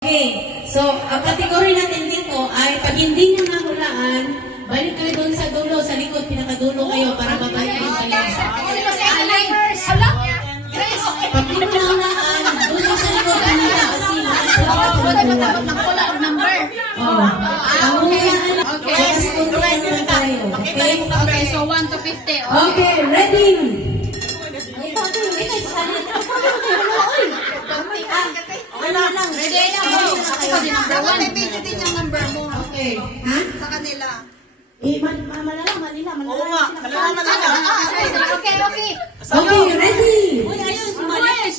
Okay, so ang kategory natin dito ay pag hindi nyo nahulaan, balik kayo doon sa dulo, sa likod, pinakadulo kayo para mabayain kayo. Pag di mo nahulaan, doon sa likod kanila kasi nakasulat ang dulo. Oh. Ang hulaan, okay. Kasi kontrol na tayo. Okay? Okay, so 1 to 50. Oh. Okay, ready? Ready na mo. Ako din number 1. Video din yung number mo Okay. Ha? sa kanila. Eh, man, man, malalaman nila, Oo nga, malalaman sila. malalaman nila. Okay, okay. Okay, ready? Uy, ayun, sumalis.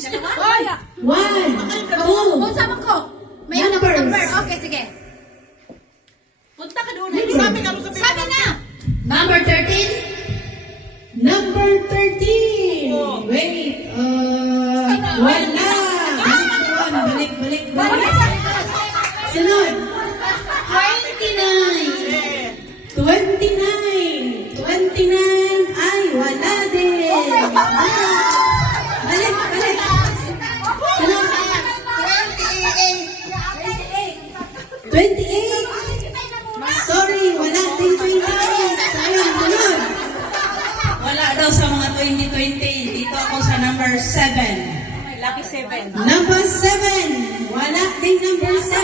One, two, Wala daw sa mga 2020. Dito ako sa number 7. Lucky 7. Number 7. Wala din number 7.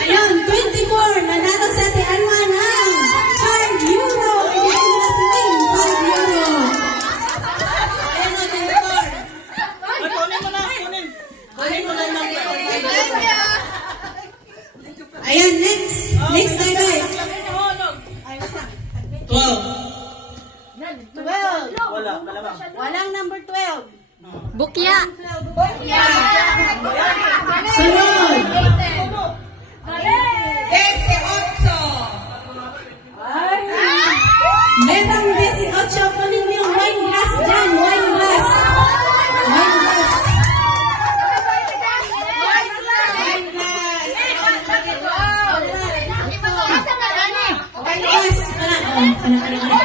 Ayun, 24. Nanalo sa Alma Thank you.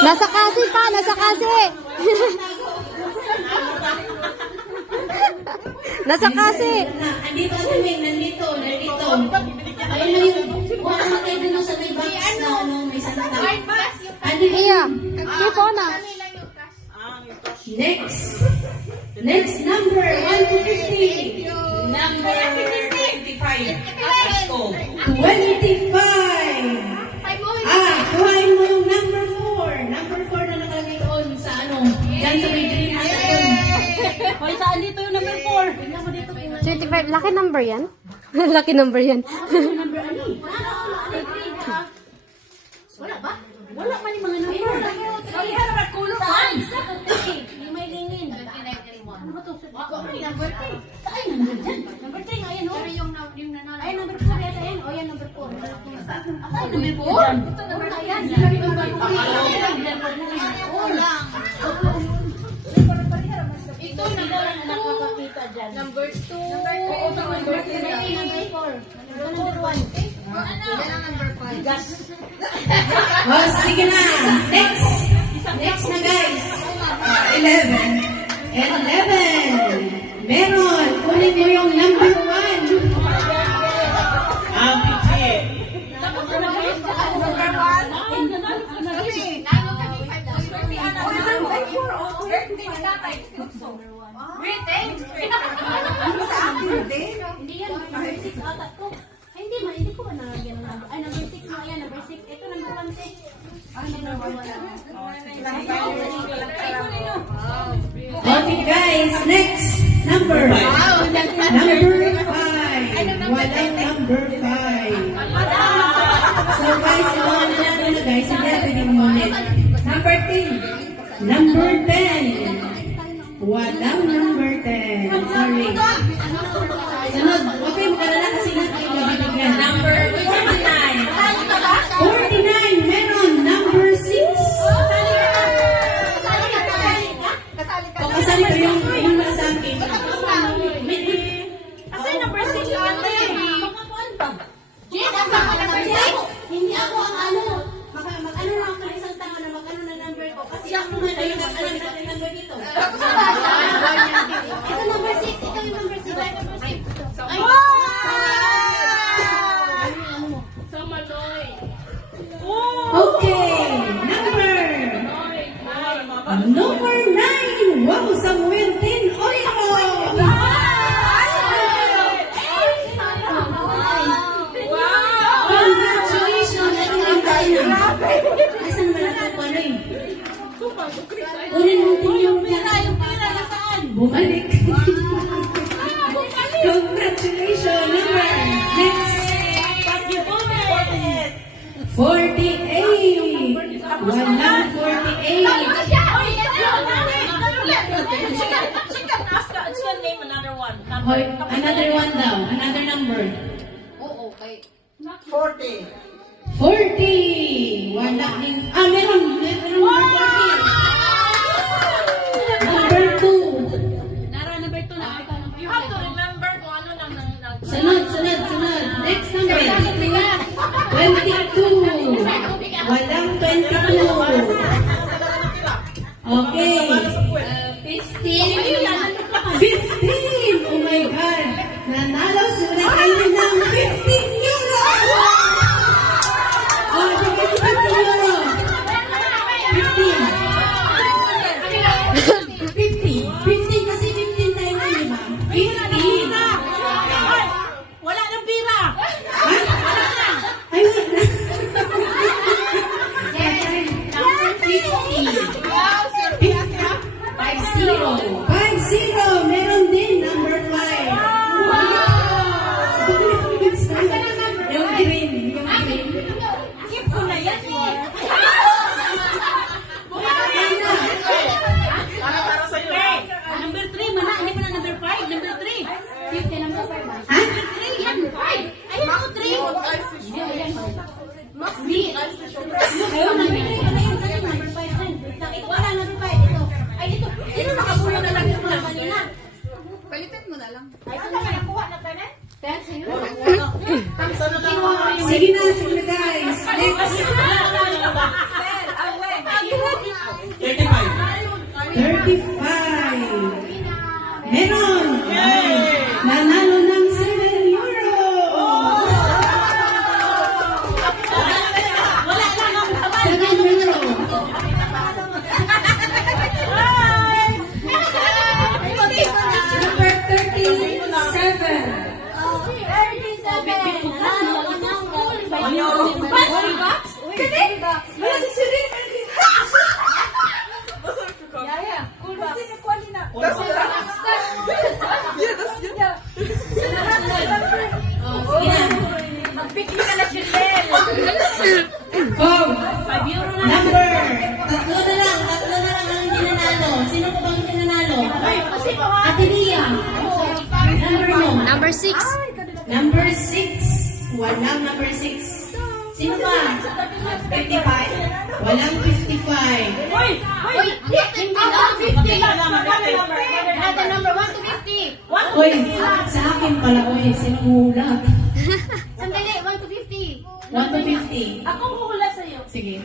Nasa kasi pa, nasa kasi. nasa kasi. Na, andito kami, nandito, nandito. Ayun na yung, wala na kayo dun sa may box na ano, may santa. Iya. Tipo na. Next. Next number, 1 to 50. Number 25. Atas ko. 25. Ah, kuhain mo yung number 4. Number 4 na nakalagay doon sa dyan sa may. Hoy, saan dito yung number 4? 25. Laki number yan? Laki number yan. Number ano? Wala ba? Wala pa yung mga number. Ay, harap kulo saan? Yung may lingin. Ano ba to? Number 3. Saan number dyan? Number 3 nga yan, oh. Ay, number 4 yata yan. O, yan, number 4. Ako, number 4? Ito, number 4. Ayan, number 4. Number 4. Number 2. Number 3. Number 4. Number 1. Yan ang number 5. Gas. Oh, sige na. Next. Next na guys. Ah, 11. 11. Meron. Kunin mo yung number Hindi yan. Number 6 ata. Ay, hindi man. Hindi ko ba nalagyan ng number? Ay, number 6 mo yan. Number 6. Ito, number 1. Ay, number 1. Okay guys. Next. Number. Number 5. Walang number 5. So guys, mga nanalo na guys, na pwede umunit. Number 10. Number 10. Walang number 10. Sorry. Sunod. Unin natin yung pira. Yung pira nasaan? Bumalik. Congratulations. Number. Next. 48. Walang 48. Hoy, another one daw. Another number. Oo, kay 40. 40. Wala din. Ah, meron. Meron number 40. Number 2. Nara number 2 na. You have to remember kung ano nang Sunod, sunod, sunod. Next number. 22. 35. Oh, number. Tatlo na lang. Tatlo na lang ang hindi nanalo. Sino pa bang hindi nanalo? Ate Lia. Number mo. Number 6. Number 6. Walang number 6. Sino pa? 55. Walang 55. Hoy! Hoy! Hindi lang, 50 lang. Ada number 1 to 50. Hoy, pala ko eh. Sino hula? Sandali, 1 to 50. 1 to 50. Ako huhula sa'yo. Sige.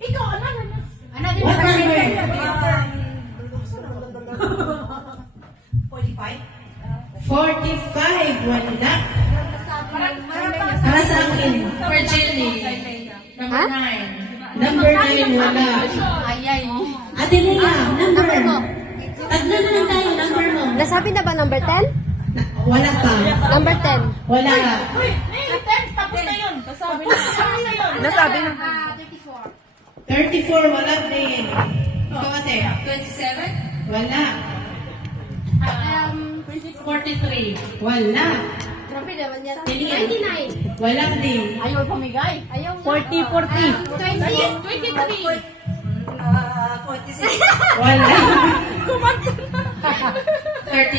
Ikaw, ano na? Ano din ba? number? 45. Wala. Para sa akin. Virginie. Number 9. Number 9, wala. Ayay. Ate Lea, number. Tatlo na lang tayo, number mo. Nasabi na ba number 10? Na- Wala pa. Number 10. Wala. Uy, Nay, ten, tapos na yun. Sabi na. Nasabi na. Ah, 34. 34, wala din. Ikaw ate. 27. Wala. Um, 43. Wala. grabe naman yan. Pili. 29. Wala din. Ayaw pamigay. Ayaw 40, 40. 20. 23. Wala. 39.